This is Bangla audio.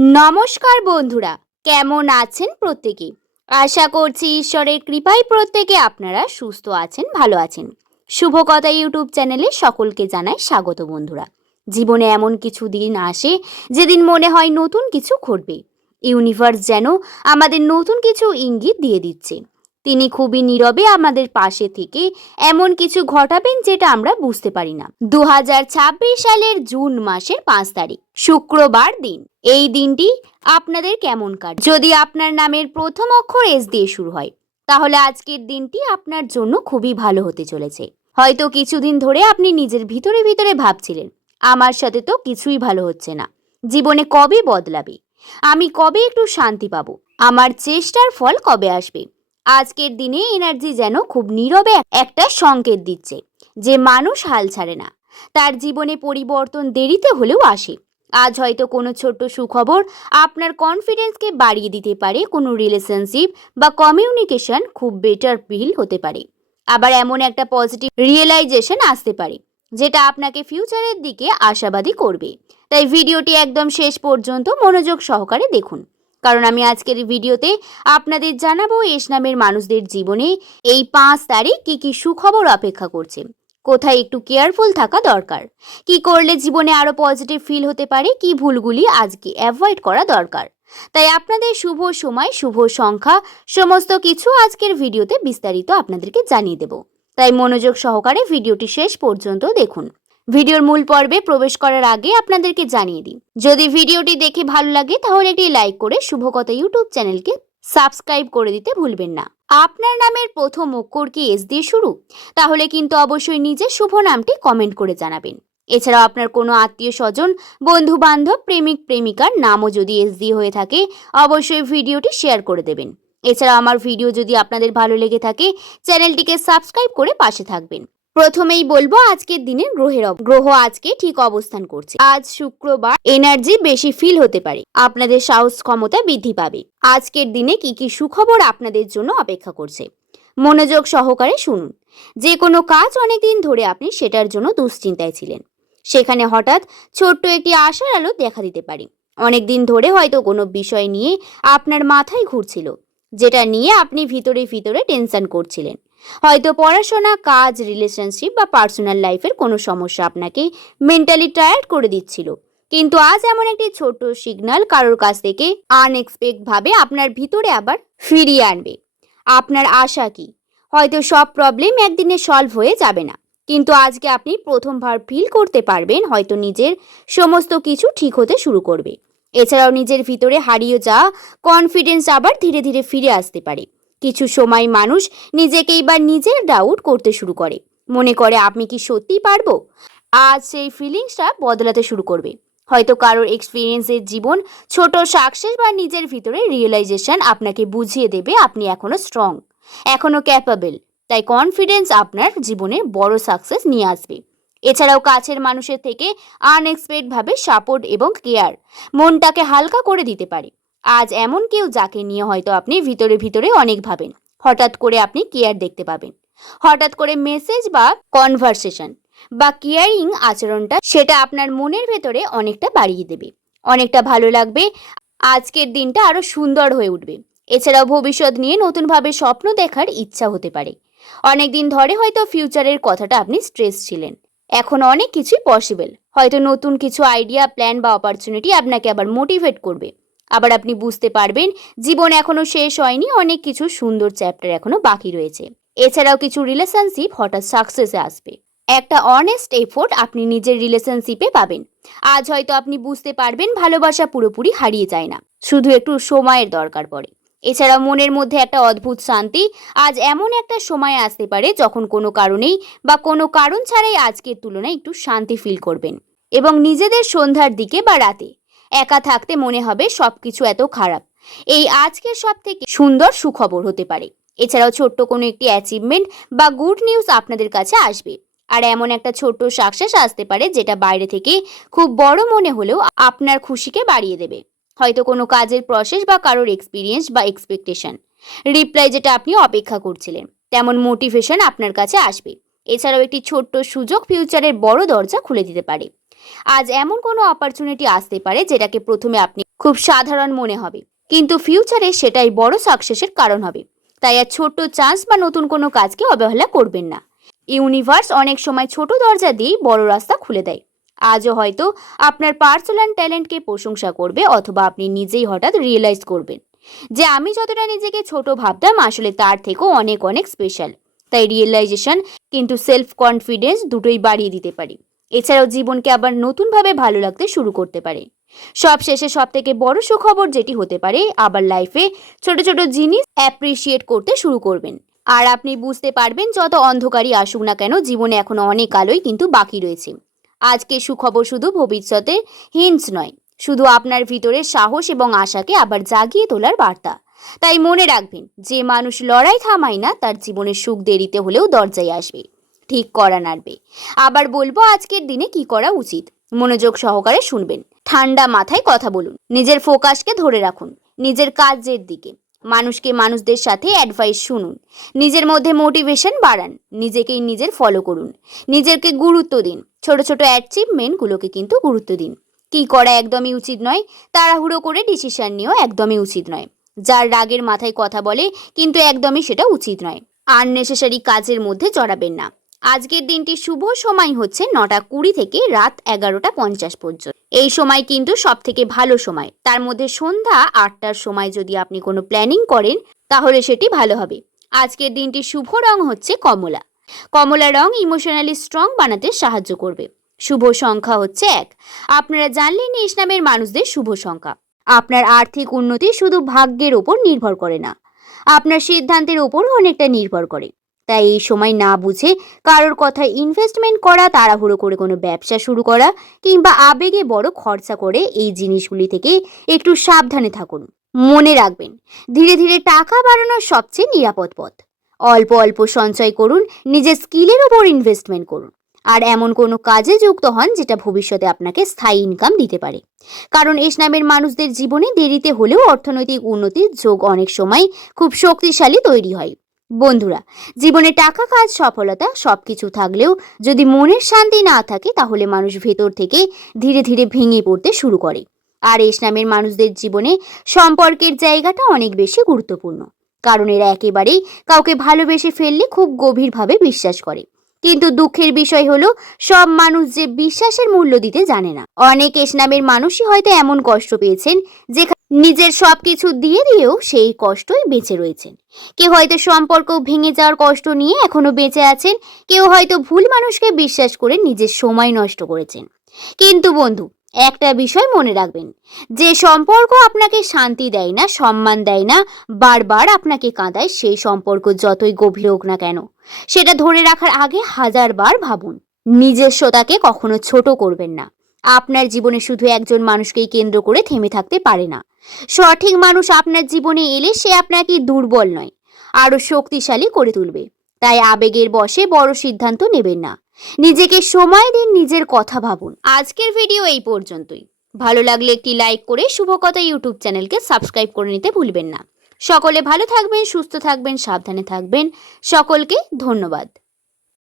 নমস্কার বন্ধুরা, কেমন আছেন প্রত্যেকে? আশা করছি ঈশ্বরের কৃপায় প্রত্যেকে আপনারা সুস্থ আছেন, ভালো আছেন। শুভকথা ইউটিউব চ্যানেলে সকলকে জানাই স্বাগত। বন্ধুরা, জীবনে এমন কিছু দিন আসে যেদিন মনে হয় নতুন কিছু ঘটবে। ইউনিভার্স যেন আমাদের নতুন কিছু ইঙ্গিত দিয়ে দিচ্ছে। তিনি খুবই নীরবে আমাদের পাশে থেকে এমন কিছু ঘটাবেন যেটা আমরা বুঝতে পারি না। 2026 সালের জুন মাসের 5 তারিখ, শুক্রবার দিন। এই দিনটি আপনাদের কেমন কাটে? যদি আপনার নামের প্রথম অক্ষর এস দিয়ে শুরু হয়, তাহলে আজকের দিনটি আপনার জন্য খুবই ভালো হতে চলেছে। হয়তো কিছুদিন ধরে আপনি নিজের ভিতরে ভিতরে ভাবছিলেন, আমার সাথে তো কিছুই ভালো হচ্ছে না, জীবনে কবে বদলাবে, আমি কবে একটু শান্তি পাবো, আমার চেষ্টার ফল কবে আসবে। আজকের দিনে এনার্জি যেন খুব নীরবে একটা সংকেত দিচ্ছে যে মানুষ হাল ছাড়ে না, তার জীবনে পরিবর্তন দেরিতে হলেও আসে। আজ হয়তো কোনো ছোট্ট সুখবর আপনার কনফিডেন্সকে বাড়িয়ে দিতে পারে। কোনো রিলেশনশিপ বা কমিউনিকেশন খুব বেটার ফিল হতে পারে। আবার এমন একটা পজিটিভ রিয়েলাইজেশন আসতে পারে যেটা আপনাকে ফিউচারের দিকে আশাবাদী করবে। তাই ভিডিওটি একদম শেষ পর্যন্ত মনোযোগ সহকারে দেখুন, কারণ আমি আজকের ভিডিওতে আপনাদের জানাবো এস নামের মানুষদের জীবনে এই 5 তারিখ কি কি সুখবর অপেক্ষা করছে, কোথায় একটু কেয়ারফুল থাকা দরকার, কি করলে জীবনে আরো পজিটিভ ফিল হতে পারে, কি ভুলগুলি আজকে অ্যাভয়েড করা দরকার। তাই আপনাদের শুভ সময়, শুভ সংখ্যা, সমস্ত কিছু আজকের ভিডিওতে বিস্তারিত আপনাদেরকে জানিয়ে দেব। তাই মনোযোগ সহকারে ভিডিওটি শেষ পর্যন্ত দেখুন। ভিডিওর মূল পর্বে প্রবেশ করার আগে আপনাদেরকে জানিয়ে দিই, যদি ভিডিওটি দেখে ভালো লাগে তাহলে একটি লাইক করে শুভকথা ইউটিউব চ্যানেলকে সাবস্ক্রাইব করে দিতে ভুলবেন না। আপনার নামের প্রথম অক্ষর কি এস দিয়ে শুরু? তাহলে কিন্তু অবশ্যই নিজের শুভ নামটি কমেন্ট করে জানাবেন। এছাড়াও আপনার কোনো আত্মীয় স্বজন, বন্ধু বান্ধব, প্রেমিক প্রেমিকার নামও যদি এস দিয়ে হয়ে থাকে, অবশ্যই ভিডিওটি শেয়ার করে দেবেন। এছাড়া আমার ভিডিও যদি আপনাদের ভালো লেগে থাকে, চ্যানেলটিকে সাবস্ক্রাইব করে পাশে থাকবেন। প্রথমেই বলবো আজকের দিনের গ্রহ আজকে ঠিক অবস্থান করছে। আজ শুক্রবার, এনার্জি বেশি ফিল হতে পারে, আপনাদের সাহস ক্ষমতা বৃদ্ধি পাবে। আজকের দিনে কি কি সুখবর আপনাদের জন্য অপেক্ষা করছে, মনোযোগ সহকারে শুনুন। যে কোনো কাজ অনেকদিন ধরে আপনি সেটার জন্য দুশ্চিন্তায় ছিলেন, সেখানে হঠাৎ ছোট্ট একটি আশার আলো দেখা দিতে পারে। অনেকদিন ধরে হয়তো কোনো বিষয় নিয়ে আপনার মাথায় ঘুরছিল, যেটা নিয়ে আপনি ভিতরে ভিতরে টেনশন করছিলেন। হয়তো পড়াশোনা, কাজ, রিলেশনশিপ বা পার্সোনাল লাইফের কোনো সমস্যা আপনাকে মেন্টালি টায়ার্ড করে দিচ্ছিল। কিন্তু আজ এমন একটি ছোট্ট সিগন্যাল কারোর কাছ থেকে আনএক্সপেক্টেড ভাবে আপনার ভিতরে আবার ফিরিয়ে আনবে। আপনার আশা কি? হয়তো সব প্রবলেম একদিনে সলভ হয়ে যাবে না, কিন্তু আজকে আপনি প্রথমবার ফিল করতে পারবেন হয়তো নিজের সমস্ত কিছু ঠিক হতে শুরু করবে। এছাড়াও নিজের ভিতরে হারিয়ে যাওয়া কনফিডেন্স আবার ধীরে ধীরে ফিরে আসতে পারে। কিছু সময় মানুষ নিজেকেই বা নিজের ডাউট করতে শুরু করে, মনে করে আমি কি সত্যি পারবো। আজ সেই ফিলিংসটা বদলাতে শুরু করবে। হয়তো কারোর এক্সপিরিয়েন্সের জীবন, ছোট সাকসেস বা নিজের ভিতরে রিয়েলাইজেশন আপনাকে বুঝিয়ে দেবে আপনি এখনো স্ট্রং, এখনো ক্যাপাবল। তাই কনফিডেন্স আপনার জীবনে বড় সাকসেস নিয়ে আসবে। এছাড়াও কাছের মানুষের থেকে আনএক্সপেক্টেড ভাবে সাপোর্ট এবং কেয়ার মনটাকে হালকা করে দিতে পারে। আজ এমন কেউ যাকে নিয়ে হয়তো আপনি ভিতরে ভিতরে অনেক ভাবেন, হঠাৎ করে আপনি কেয়ার দেখতে পাবেন। হঠাৎ করে মেসেজ বা কনভারসেশন বা কেয়ারিং আচরণটা সেটা আপনার মনের ভেতরে অনেকটা বাড়িয়ে দেবে, অনেকটা ভালো লাগবে। আজকের দিনটা আরো সুন্দর হয়ে উঠবে। এছাড়াও ভবিষ্যৎ নিয়ে নতুনভাবে স্বপ্ন দেখার ইচ্ছা হতে পারে। অনেকদিন ধরে হয়তো ফিউচারের কথাটা আপনি স্ট্রেস ছিলেন, এখন অনেক কিছুই পসিবল। হয়তো নতুন কিছু আইডিয়া, প্ল্যান বা অপরচুনিটি আপনাকে আবার মোটিভেট করবে। আবার আপনি বুঝতে পারবেন জীবন এখনো শেষ হয়নি, অনেক কিছু সুন্দর চ্যাপ্টার এখনো বাকি রয়েছে। এছাড়াও কিছু রিলেশনশিপ হঠাৎ সাকসেসে আসবে, একটা অনেস্ট এফোর্ট আপনি নিজের রিলেশনশিপে পাবেন। আজ হয়তো আপনি বুঝতে পারবেন ভালোবাসা পুরোপুরি হারিয়ে যায় না, শুধু একটু সময়ের দরকার পড়ে। এছাড়াও মনের মধ্যে একটা অদ্ভুত শান্তি। আজ এমন একটা সময় আসতে পারে যখন কোনো কারণেই বা কোনো কারণ ছাড়াই আজকের তুলনায় একটু শান্তি ফিল করবেন, এবং নিজেদের সন্ধ্যার দিকে বা রাতে একা থাকতে মনে হবে সবকিছু এত খারাপ। এই আজকের সব থেকে সুন্দর সুখবর হতে পারে। এছাড়াও ছোট্ট কোনো একটি অ্যাচিভমেন্ট বা গুড নিউজ আপনাদের কাছে আসবে। আর এমন একটা ছোট্ট সাকসেস আসতে পারে যেটা বাইরে থেকে খুব বড় মনে হলেও আপনার খুশিকে বাড়িয়ে দেবে। হয়তো কোনো কাজের প্রসেস বা কারোর এক্সপিরিয়েন্স বা এক্সপেকটেশন রিপ্লাই যেটা আপনি অপেক্ষা করছিলেন, তেমন মোটিভেশন আপনার কাছে আসবে। এছাড়াও একটি ছোট্ট সুযোগ ফিউচারের বড় দরজা খুলে দিতে পারে। আজ এমন কোনো অপরচুনিটি আসতে পারে যেটাকে প্রথমে আপনি খুব সাধারণ মনে হবে, কিন্তু ফিউচারে সেটাই বড় সাকসেসের কারণ হবে। তাই আর ছোট্ট চান্স বা নতুন কোনো কাজকে অবহেলা করবেন না। ইউনিভার্স অনেক সময় ছোট দরজা দিয়েই বড় রাস্তা খুলে দেয়। আজও হয়তো আপনার পার্সোনাল ট্যালেন্টকে প্রশংসা করবে, অথবা আপনি নিজেই হঠাৎ রিয়েলাইজ করবেন যে আমি যতটা নিজেকে ছোট ভাবতাম আসলে তার থেকেও অনেক অনেক স্পেশাল। তাই রিয়েলাইজেশন কিন্তু সেলফ কনফিডেন্স দুটোই বাড়িয়ে দিতে পারে। এছাড়াও জীবনকে আবার নতুনভাবে ভালো লাগতে শুরু করতে পারে। সবশেষে সব থেকে বড় সুখবর যেটি হতে পারে, আবার লাইফে ছোট ছোট জিনিস অ্যাপ্রিসিয়েট করতে শুরু করবেন। আর আপনি বুঝতে পারবেন যত অন্ধকারই আসুক না কেন, জীবনে এখনো অনেক আলোই কিন্তু বাকি রয়েছে। আজকে সুখবর শুধু ভবিষ্যতে হিন্টস নয়, শুধু আপনার ভিতরে সাহস এবং আশাকে আবার জাগিয়ে তোলার বার্তা। তাই মনে রাখবেন, যে মানুষ লড়াই থামায় না তার জীবনের সুখ দেরিতে হলেও দরজায় আসবে, ঠিক করা নাড়বে। আবার বলবো আজকের দিনে কি করা উচিত। মনোযোগ সহকারে শুনবেন, ঠান্ডা মাথায় কথা বলুন, নিজের ফোকাসকে ধরে রাখুন নিজের কাজের দিকে, মানুষদের সাথে অ্যাডভাইস শুনুন, নিজের মধ্যে মোটিভেশন বাড়ান, নিজেকেই নিজের ফলো করুন, নিজেকে গুরুত্ব দিন, ছোট ছোট অ্যাচিভমেন্টগুলোকে কিন্তু গুরুত্ব দিন। কি করা একদমই উচিত নয়, তাড়াহুড়ো করে ডিসিশন নিয়েও একদমই উচিত নয়। যার রাগের মাথায় কথা বলে কিন্তু একদমই সেটা উচিত নয়। আননেসেসারি কাজের মধ্যে জড়াবেন না। আজকের দিনটি শুভ সময় হচ্ছে 9:20 থেকে রাত 11:50 পর্যন্ত। এই সময় কিন্তু সব থেকে ভালো সময়। তার মধ্যে সন্ধ্যা 8টার সময় যদি আপনি কোনো প্ল্যানিং করেন তাহলে সেটি ভালো হবে। আজকের দিনটি শুভ রং হচ্ছে কমলা। কমলা রং ইমোশনালি স্ট্রং বানাতে সাহায্য করবে। শুভ সংখ্যা হচ্ছে 1। আপনারা জানলেন ইসলামের মানুষদের শুভ সংখ্যা। আপনার আর্থিক উন্নতি শুধু ভাগ্যের ওপর নির্ভর করে না, আপনার সিদ্ধান্তের ওপরও অনেকটা নির্ভর করে। তাই এই সময় না বুঝে কারোর কথায় ইনভেস্টমেন্ট করা, তাড়াহুড়ো করে কোনো ব্যবসা শুরু করা কিংবা আবেগে বড় খরচা করে এই জিনিসগুলি থেকে একটু সাবধানে থাকুন। মনে রাখবেন, ধীরে ধীরে টাকা বাড়ানোর সবচেয়ে নিরাপদ পথ। অল্প অল্প সঞ্চয় করুন, নিজের স্কিলের ওপর ইনভেস্টমেন্ট করুন, আর এমন কোনো কাজে যুক্ত হন যেটা ভবিষ্যতে আপনাকে স্থায়ী ইনকাম দিতে পারে। কারণ ইসলামের মানুষদের জীবনে দেরিতে হলেও অর্থনৈতিক উন্নতির যোগ অনেক সময় খুব শক্তিশালী তৈরি হয়। বন্ধুরা, জীবনে টাকা, কাজ, সফলতা সবকিছু থাকলেও যদি মনের শান্তি না থাকে তাহলে মানুষ ভেতর থেকে ধীরে ধীরে ভেঙে পড়তে শুরু করে। আর ইসলামের মানুষদের জীবনে সম্পর্কের জায়গাটা অনেক বেশি গুরুত্বপূর্ণ, কারণ এরা একেবারেই কাউকে ভালোবেসে ফেললে খুব গভীরভাবে বিশ্বাস করে। কিন্তু দুঃখের বিষয় হলো, সব মানুষ যে বিশ্বাসের মূল্য দিতে জানে না। অনেক ইসলামের মানুষই হয়তো এমন কষ্ট পেয়েছেন যেখানে নিজের সবকিছু দিয়ে দিয়েও সেই কষ্টই বেঁচে রয়েছেন। কেউ হয়তো সম্পর্ক ভেঙে যাওয়ার কষ্ট নিয়ে এখনো বেঁচে আছেন, কেউ হয়তো ভুল মানুষকে বিশ্বাস করে নিজের সময় নষ্ট করেছেন। কিন্তু বন্ধু, একটা বিষয় মনে রাখবেন, যে সম্পর্ক আপনাকে শান্তি দেয় না, সম্মান দেয় না, বারবার আপনাকে কাঁদায়, সেই সম্পর্ক যতই গভীর হোক না কেন সেটা ধরে রাখার আগে 1000 বার ভাবুন। নিজস্বতাকে কখনো ছোট করবেন না। আপনার জীবনে শুধু একজন মানুষকেই কেন্দ্র করে থেমে থাকতে পারে না। সঠিক মানুষ আপনার জীবনে এলে সে আপনাকে দুর্বল নয়, আরো শক্তিশালী করে তুলবে। তাই আবেগের বশে বড় সিদ্ধান্ত নেবেন না, নিজেকে সময় দিন, নিজের কথা ভাবুন। আজকের ভিডিও এই পর্যন্তই। ভালো লাগলে একটি লাইক করে শুভকথা ইউটিউব চ্যানেলকে সাবস্ক্রাইব করে নিতে ভুলবেন না। সকলে ভালো থাকবেন, সুস্থ থাকবেন, সাবধানে থাকবেন। সকলকে ধন্যবাদ।